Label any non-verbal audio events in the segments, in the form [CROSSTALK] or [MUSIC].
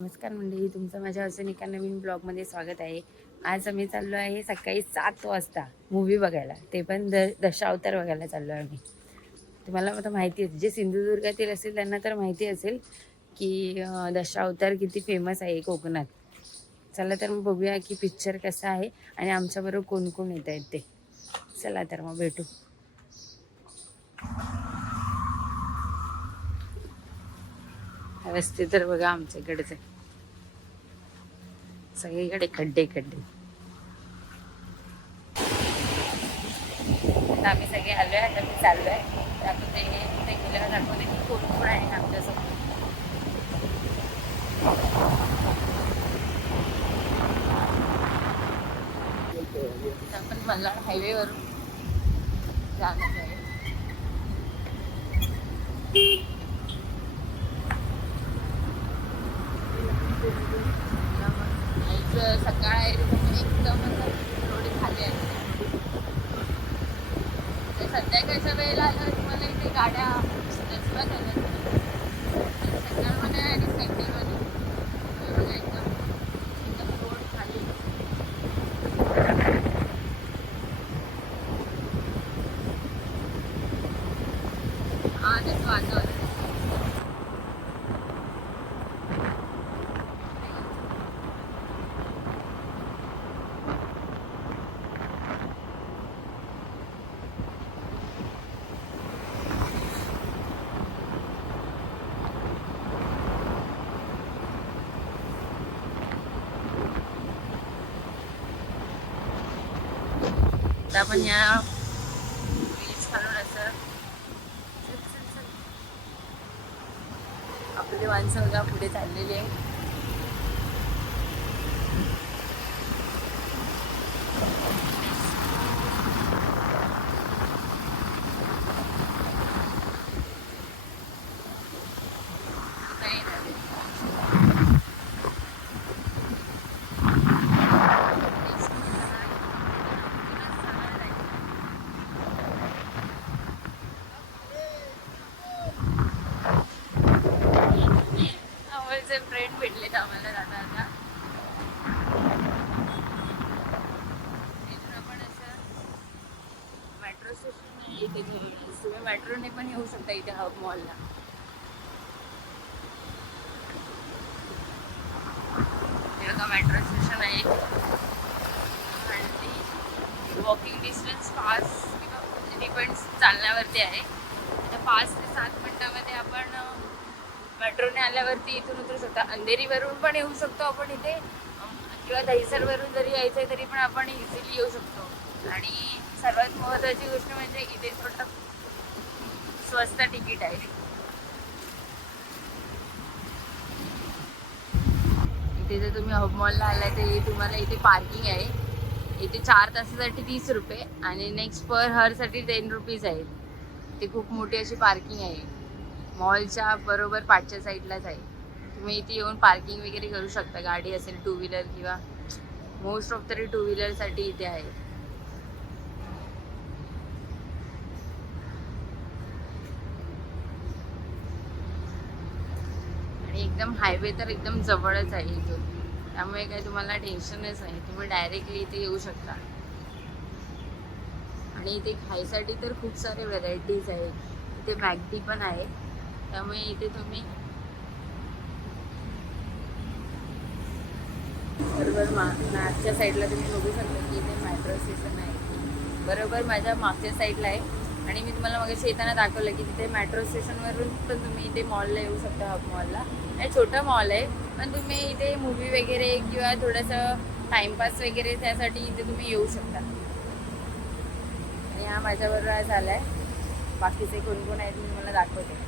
नमस्कार मंडळी तुमचं माझ्या अजून एका नवीन ब्लॉगमध्ये स्वागत आहे. आज आम्ही चाललो आहे सकाळी सात वाजता मूवी बघायला. ते पण द दशावतार बघायला चाललो आहे आम्ही. तुम्हाला आता माहिती आहे जे सिंधुदुर्गातील असेल त्यांना तर माहिती असेल की दशावतार किती फेमस आहे कोकणात. चला तर मग बघूया की पिक्चर कसा आहे आणि आमच्याबरोबर कोण कोण येत आहेत ते. चला तर मग भेटू. रस्ते तर बघा आमच्याकडेच. आहे सगळीकडे खड्डे खड्डे. आता आम्ही सगळे आलोय आता मी चाललो आहे आता ते ते गेल्यावर दाखवते. की कोण कोण आहे आमच्यासोबत आता आपण मल्हार हायवेवरून जाणार आहे. सकाळ आहे एकदम थोडी खाली आहे संध्याकाळच्या वेळेला आलं तुम्हाला इथे गाड्या नसतात आल्या सकाळमध्ये आणि संडेमध्ये आता आपण या ब्रिज खालून असं आपली माणसं बघा पुढे चाललेली आहे आवडचे फ्रेंड भेटलेत आम्हाला दादा आता इथून आपण असं मेट्रो स्टेशन आहे इथे जवळच. तुम्ही मेट्रोने पण येऊ शकता इथे हब मॉलला का मेट्रो स्टेशन आहे. आणि वॉकिंग डिस्टन्स पाच डिपेंड चालण्यावरती आहे. आता पाच ते सात मिनटामध्ये आपण मेट्रोने आल्यावरती इथून उतरू शकतो. अंधेरीवरून पण येऊ शकतो आपण इथे. किंवा दहिसरवरून जरी यायचं आहे तरी पण आपण इझिली येऊ शकतो. आणि सर्वात महत्त्वाची गोष्ट म्हणजे इथे थोडं स्वस्त तिकीट आहे. इथे जर तुम्ही हब मॉलला आलाय तर तुम्हाला इथे पार्किंग आहे. इथे चार तासासाठी तीस रुपये आणि नेक्स्ट पर हरसाठी टेन रुपीज आहेत इथे खूप मोठी अशी पार्किंग आहे. मॉलच्या बरोबर पाठच्या साईडलाच आहे. तुम्ही इथे येऊन पार्किंग वगैरे करू शकता गाडी असेल टू व्हीलर किंवा मोस्ट ऑफ तरी टू व्हीलरसाठी इथे आहे. आणि एकदम हायवे तर एकदम जवळच आहे इथून. त्यामुळे काही तुम्हाला टेन्शनच नाही. तुम्ही डायरेक्टली इथे येऊ शकता. आणि इथे खायसाठी तर खूप सारे व्हेरायटीज आहेत. इथे मॅगडी पण आहे. त्यामुळे इथे तुम्ही बरोबर मा मागच्या साईडला तुम्ही बघू शकता की इथे मेट्रो स्टेशन आहे. बरोबर माझ्या मागच्या साईडला आहे. आणि मी तुम्हाला मग येताना दाखवलं की तिथे मेट्रो स्टेशनवरून पण तुम्ही इथे मॉलला येऊ शकता हब मॉलला आणि छोटा मॉल आहे. पण तुम्ही इथे मूवी वगैरे किंवा थोडंसं टाइमपास वगैरे त्यासाठी इथे तुम्ही येऊ शकता. आणि हा माझ्याबरोबर झाला आहे बाकीचे कोण कोण आहेत मी मला दाखवते.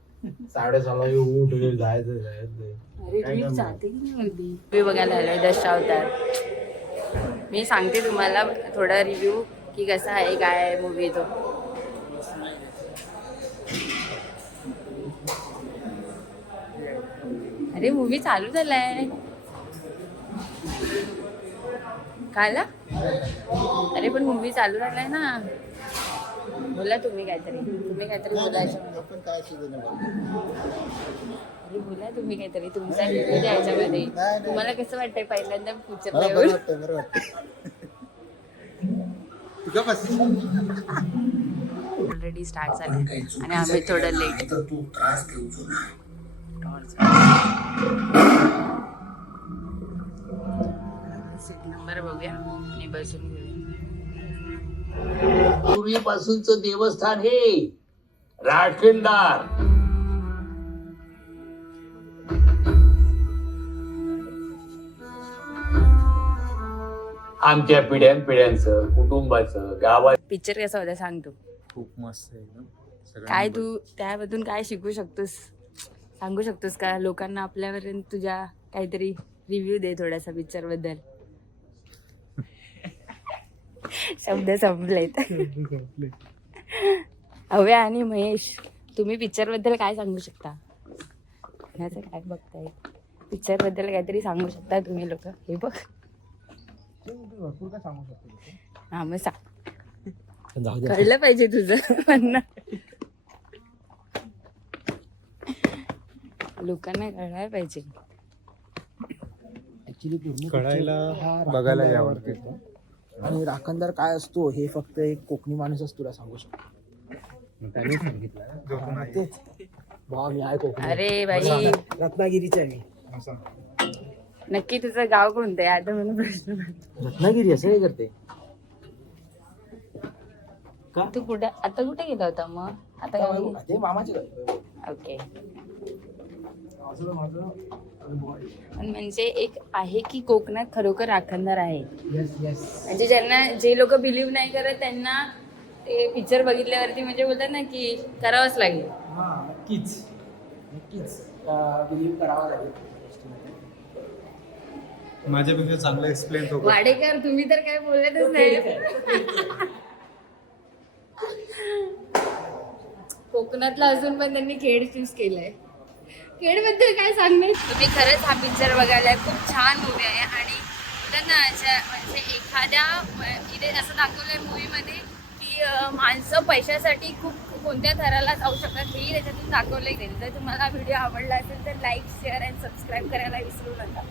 साडेसहाला उठ जायचं जायचं. बघायला आलोय दशावतार मी सांगते तुम्हाला थोडा रिव्ह्यू की कसा आहे काय आहे मूवी तो. अरे मूवी चालू झालाय. काला? अरे पण मूवी चालू झालाय ना. बोला तुम्ही काहीतरी. तुम्ही काहीतरी बोला याच्यामध्ये. आपण काय अरे बोला तुम्ही काहीतरी. तुमचा याच्यामध्ये. तुम्हाला कसं वाटतंय पहिल्यांदा मला पिक्चर बरं येऊन वाटतं बरं वाटतं तुझं बस. ऑलरेडी स्टार्ट झाले. आणि आम्ही थोडं लेट तू त्रास घेऊ सीट नंबर बघूया. आणि बसून घेऊया. पूर्वीपासूनच देवस्थान हे. राखणदार आमच्या पिढ्यान पिढ्यांचं कुटुंबाचं गावात पिक्चर कसा होता सांग तू. खूप मस्त आहे एकदम. सगळ्यांना काय तू त्यामधून काय शिकू शकतोस? सांगू शकतोस का? लोकांना आपल्यापर्यंत तुझ्या काहीतरी रिव्ह्यू दे थोडासा पिक्चरबद्दल. [LAUGHS] [LAUGHS] शब्द संपलेत. अव्या आणि महेश तुम्ही पिक्चरबद्दल काय सांगू शकता? काय बघताय? पिक्चरबद्दल काहीतरी सांगू शकता तुम्ही लोक? हे बघ. भरपूर काय सांगू शकतो हा मग सांग. कळलं पाहिजे तुझं. म्हणणं. लोकांना कळायला पाहिजे. कळायला बघायला यावं आणि राखणदार काय असतो हे फक्त एक कोकणी माणूसच तुला सांगू शकतो. हा, तेच. भावा मी आहे कोकणी. अरे बाई. रत्नागिरीचा मी. नक्की तुझं गाव कोणतं आहे? आता म्हणून प्रश्न. रत्नागिरी असं काय करते. तू कुठे आता कुठे गेला होता मग? आता ते मामाचे. ओके. माझं म्हणजे एक आहे की कोकणात खरोखर राखणदार आहे येस येस म्हणजे ज्यांना जे लोक बिलीव्ह नाही करत त्यांना ते पिक्चर बघितल्यावरती म्हणजे बोलतात ना की करावंच लागेल. हा नक्कीच. नक्कीच बिलीव्ह करावा लागेल. माझ्यापेक्षा चांगलं एक्सप्लेन तो वाडेकर तुम्ही तर काय बोलतच नाही. [LAUGHS] कोकणातला अजून पण त्यांनी खेड चूज केलाय. खेडबद्दल काय सांगणार? तुम्ही खरंच हा पिक्चर बघायला खूप छान मूवी आहे आणि बोलतात अशा म्हणजे एखाद्या इथे असं दाखवलंय मूवीमध्ये की माणसं पैशासाठी खूप कोणत्या थराला जाऊ शकतात हेही त्याच्यातून दाखवलं गेलं जर तुम्हाला व्हिडिओ आवडला असेल तर लाईक शेअर अँड सबस्क्राईब करायला विसरू नका.